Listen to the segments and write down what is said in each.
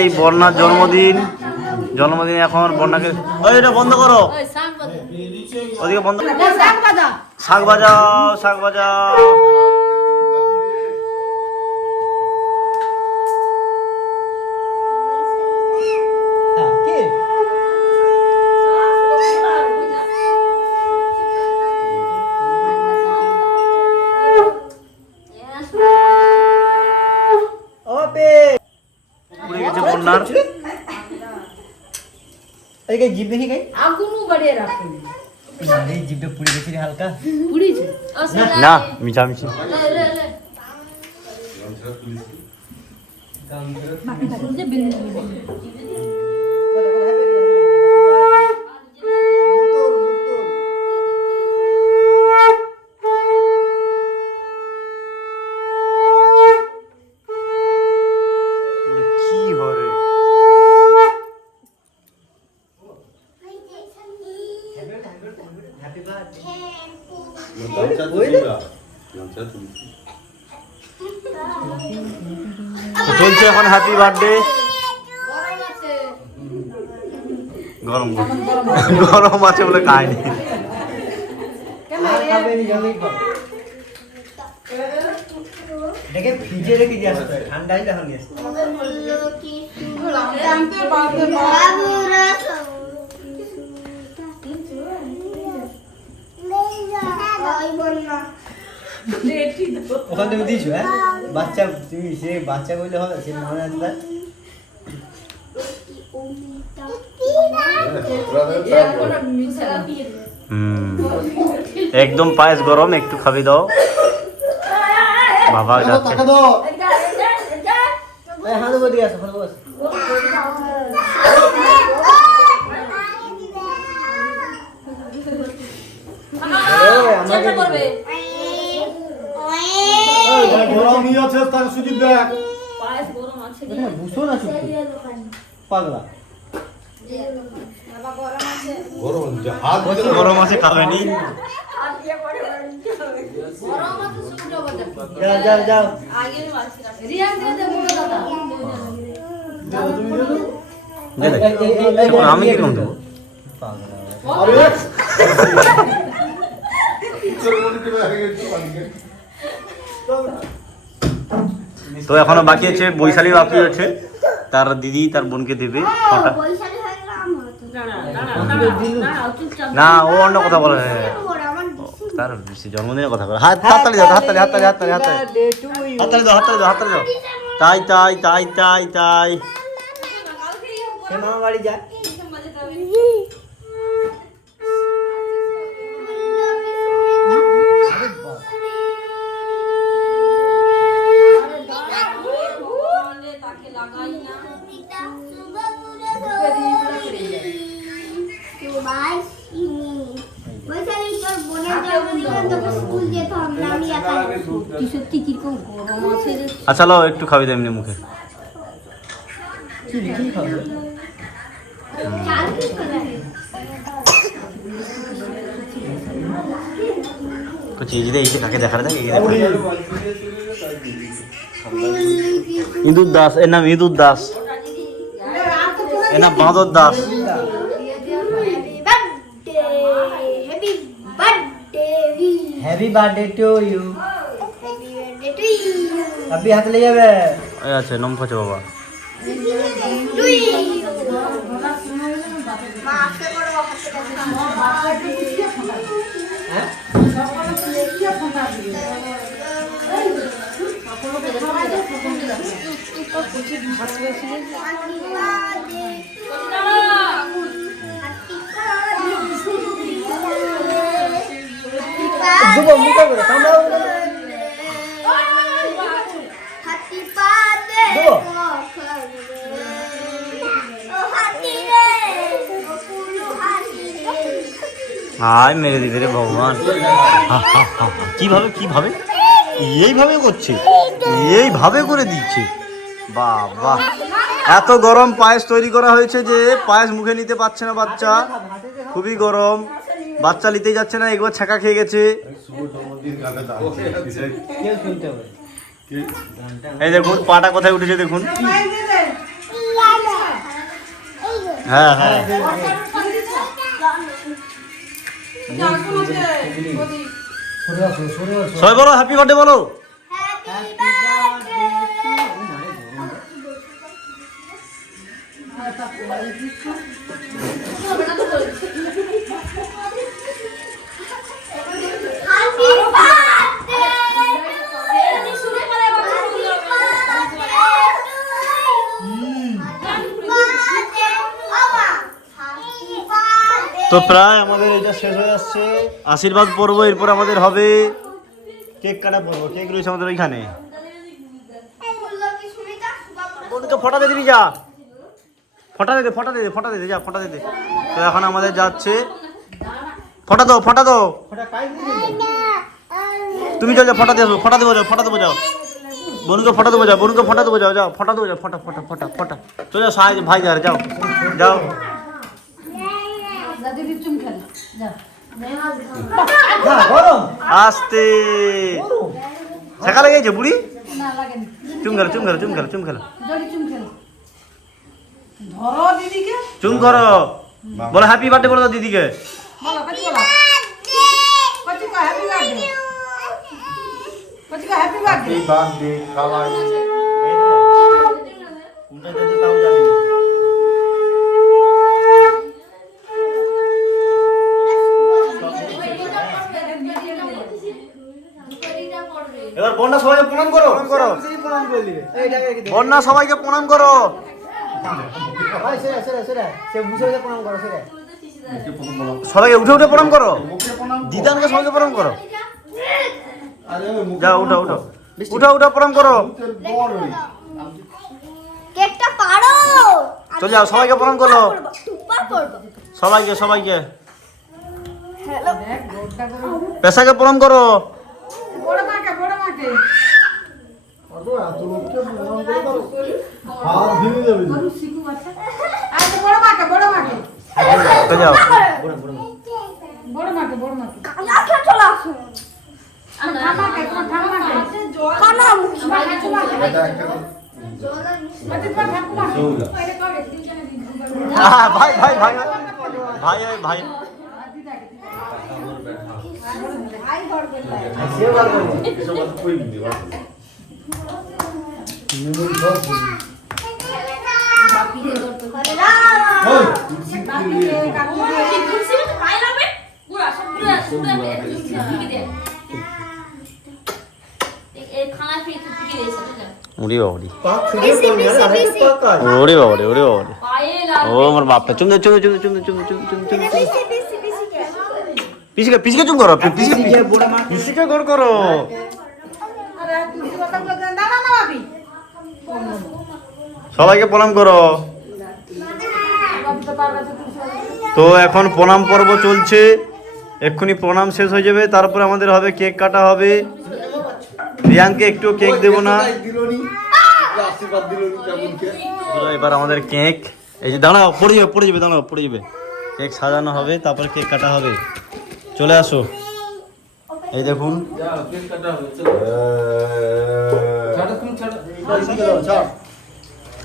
এই বন্যার জন্মদিন এখন বন্যাকে এটা বন্ধ করো, ওদিকে বন্ধ। শাক বাজাও। পুড়ে গেছে বন্যার। জিভ দেখি গাই আগুনও বাড়িয়ে রাখুন। এই জিভটা পুড়ে গেছে রে হালকা। পুড়িছে না মিছামিছি। চলছে এখন হ্যাপি বার্থডে। গরম আছে বলে খায়নি। দেখে ফ্রিজে রেখে দিয়ে আসতে ঠান্ডা হলে এখন নিয়ে আসতে। ওখান থেকে দিয়েছো হ্যাঁ বাচ্চা, তুমি সে বাচ্চা বললে হবে, সে মনে আসবে। একদম পায়েস গরম, একটু খাবি দাও বাবা। যাচ্ছে পাগলা গরম আছে খাবেনি। যাও যাও আমি কিরকম দেবো? তো এখনো বাকি আছে, বৈশালী বাকি আছে, তার দিদি তার বোনকে দেবে। না ও অন্য কথা বলে, তার জন্মদিনের কথা বলে। হাততালি দাও। তাই মামা বাড়ি যা। আচ্ছা লাও একটু খাবি দে এমনি মুখে। কাকে দেখা দেখ। ইঁদুর দাস, এর নাম ইঁদুর দাস, এর নাম বাঁদর Das. Happy birthday to you. আপনি হাতে লেগে যাবে। আচ্ছা নম খাচ্ছে বাবা। হাই মেরে দিবে রে ভগবান। কিভাবে এইভাবে করছে, এইভাবে করে দিচ্ছে। বাবা এত গরম পায়েস তৈরি করা হয়েছে যে পায়েস মুখে নিতে পারছে না বাচ্চা, খুবই গরম। বাচ্চা নিতেই যাচ্ছে না, একবার ছ্যাঁকা খেয়ে গেছে। এই দেখুন পাটা কোথায় উঠেছে দেখুন। হ্যাঁ হ্যাঁ সবাই বলো হ্যাপি বার্থডে বলো। তো প্রায় আমাদের এটা শেষ হয়ে আসছে, আশীর্বাদ পর্ব। এরপর আমাদের হবে কেক কাটা পর্ব। কেক রয়েছে আমাদের ওইখানে। বন্ধুকে ফটা দিয়ে দিবি, যা ফটা দে, ফটা দে, ফটা দে, যা ফটা দে। তো এখন আমাদের যাচ্ছে, ফটা দাও, ফটা দাও। তুমি যাও, ফটা দিয়ে আসো, ফটা দেবো যাও, ফটা দেবো যাও। বনুকে ফটা দেবো যাও, বনুকে ফটা দেবো যাও, যাও ফটা দেবো যাও, ফটা ফটা ফটা ফটা। চলে যাও সাহায্য ভাই, যাও যাও যাও। আস্তে শেখা লেগেছে বুড়ি। চুম খেলো, চুম খেলো, চুম খেলো, চুম খেলো, চুম করো। বলো হ্যাপি বার্থডে বলো তো দিদিকে। এবার বন্যা সবাইকে প্রণাম করো, করো বন্যা সবাইকে প্রণাম করো। সবাইকে উঠে উঠে প্রণাম করো, দিদানকে সবাইকে প্রণাম করো। যাও উঠো উঠো উঠো উঠো প্রণাম করো। চলে যাও, সবাইকে প্রণাম করো, সবাইকে সবাইকে। পেশাকে প্রণাম করো। যাও ভাই ভাই ভাই ভাই ভাই ওরে বাবারে, ওরে বাবারে, ওরে বাবারে, ও আমার বাপটা। চুম দে, চুম দে, চুম দে, চুম দে, চুম দে, চুম চুম চুম। পিসিকে পিসিকে চুম করো, পিসিকে গোর করো। সবাইকে প্রণাম করো। তো এখন প্রণাম পর্ব চলছে, এক্ষুনি প্রণাম শেষ হয়ে যাবে, তারপরে আমাদের হবে কেক কাটা হবে। রিয়ানকে একটু কেক দেবো না। এবার আমাদের কেক, এই যে দাঁড়াও, পড়ে যাবে, পড়ে যাবে, দাঁড়াও পড়ে যাবে। কেক সাজানো হবে, তারপরে কেক কাটা হবে। চলে আসো, এই দেখুন।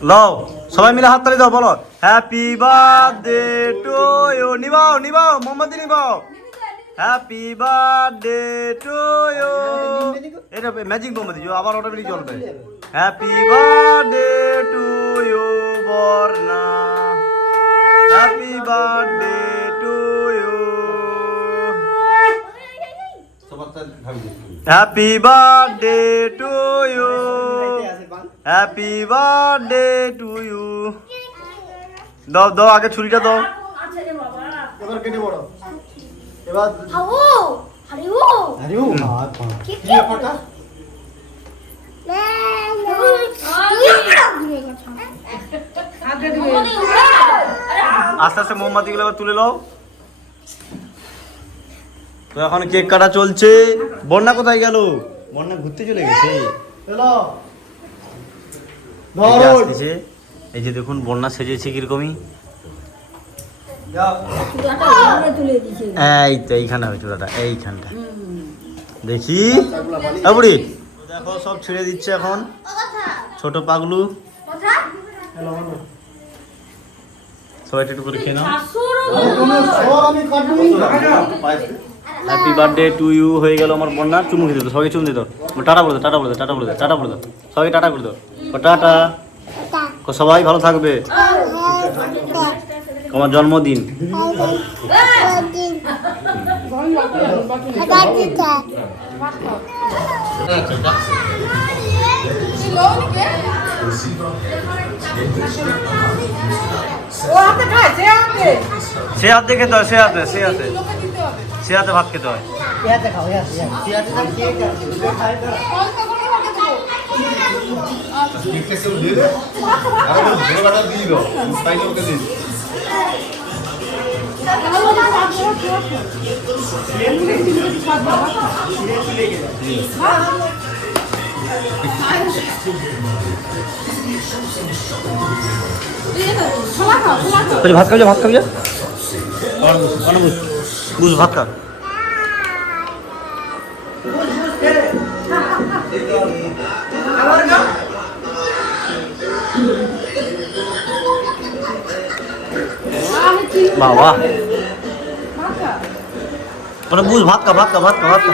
লও সবাই মিলে হাততালি দাও, বলো হ্যাপি বার্থডে টু ইউ। নিবাও নিবাও, মোমবাতি নিবাও। Happy birthday to you. এটা ম্যাজিক মোমবাতি, আবার অটোমেটিক জ্বলবে। Happy birthday to you Barna. Happy birthday to you. Happy birthday to you. Happy birthday to you. দাও দাও, আগে ছুরিটা দাও। এবার কেটে বড়। এবার আস্তে আস্তে মোমবাতি গুলো তুলে নাও। তো এখন কেক কাটা চলছে। বন্যা কোথায় গেল? বন্যা ঘুরতে চলে গেছে। এই যে দেখুন বন্যা সেজেছে কিরকমই। এই তো এইখানে হবে চূড়াটা, এইখানটা দেখি। বুড়ি দেখো সব ছেড়ে দিচ্ছে এখন ছোট পাগলু। সবাই একটু করে খেয়ে নাও। হ্যাপি বার্থডে টু ইউ হয়ে গেল আমার বন্যা। চুমু খেতে দাও, সবাই চুমু দিত। টাটা বলে দাও, টাটা বলে দাও, টাটা বলে দাও, টাটা বলে দাও, সবাই টাটা করে দাও। টাটা, সবাই ভালো থাকবে। তোমার জন্মদিন। সে হাতে খেতে হয়, সে হাতে, সে হাতে, সে হাতে ভাত খেতে হয়। ইয়াতে খাও, ইয়াতে ইয়াতে না কেক আছে ওটা খাই দাও। কেকটা কেউ দিয়ে দে আর ওই ঝোলাটা দিয়ে দাও সাইডে ওকে দিয়ে ভাত খাবি, ভাত খাবি, বুঝ ভাত খা। বাবা মানে বুঝ ভাত খা, ভাত খা, ভাত খা, ভাত খা।